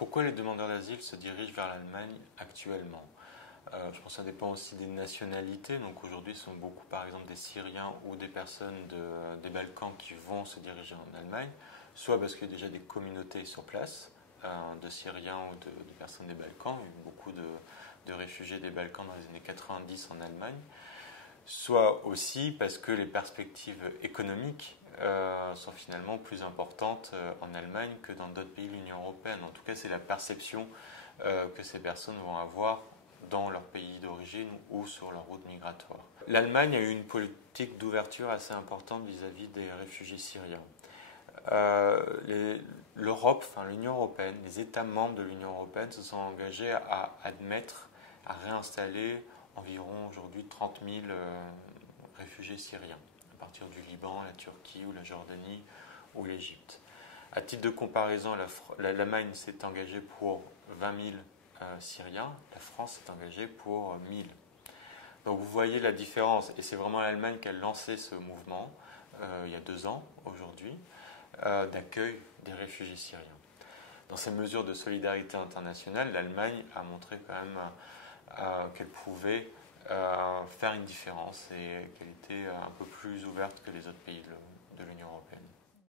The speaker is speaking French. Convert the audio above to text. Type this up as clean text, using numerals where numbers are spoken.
Pourquoi les demandeurs d'asile se dirigent vers l'Allemagne actuellement? Je pense que ça dépend aussi des nationalités. Donc aujourd'hui, ce sont beaucoup, par exemple, des Syriens ou des personnes des Balkans qui vont se diriger en Allemagne, soit parce qu'il y a déjà des communautés sur place de Syriens ou de personnes des Balkans. Il y a eu beaucoup de réfugiés des Balkans dans les années 90 en Allemagne, soit aussi parce que les perspectives économiques sont finalement plus importantes en Allemagne que dans d'autres pays de l'Union européenne. En tout cas, c'est la perception que ces personnes vont avoir dans leur pays d'origine ou sur leur route migratoire. L'Allemagne a eu une politique d'ouverture assez importante vis-à-vis des réfugiés syriens. L'Europe, enfin l'Union européenne, les États membres de l'Union européenne se sont engagés à admettre, à réinstaller environ aujourd'hui 30 000 réfugiés syriens, à partir du Liban, la Turquie ou la Jordanie ou l'Égypte. À titre de comparaison, l'Allemagne s'est engagée pour 20 000 Syriens, la France s'est engagée pour 1000. Donc vous voyez la différence, et c'est vraiment l'Allemagne qui a lancé ce mouvement il y a 2 ans aujourd'hui, d'accueil des réfugiés syriens. Dans ces mesures de solidarité internationale, l'Allemagne a montré quand même qu'elle pouvait faire une différence et qu'elle était un peu plus ouverte que les autres pays de l'Union européenne.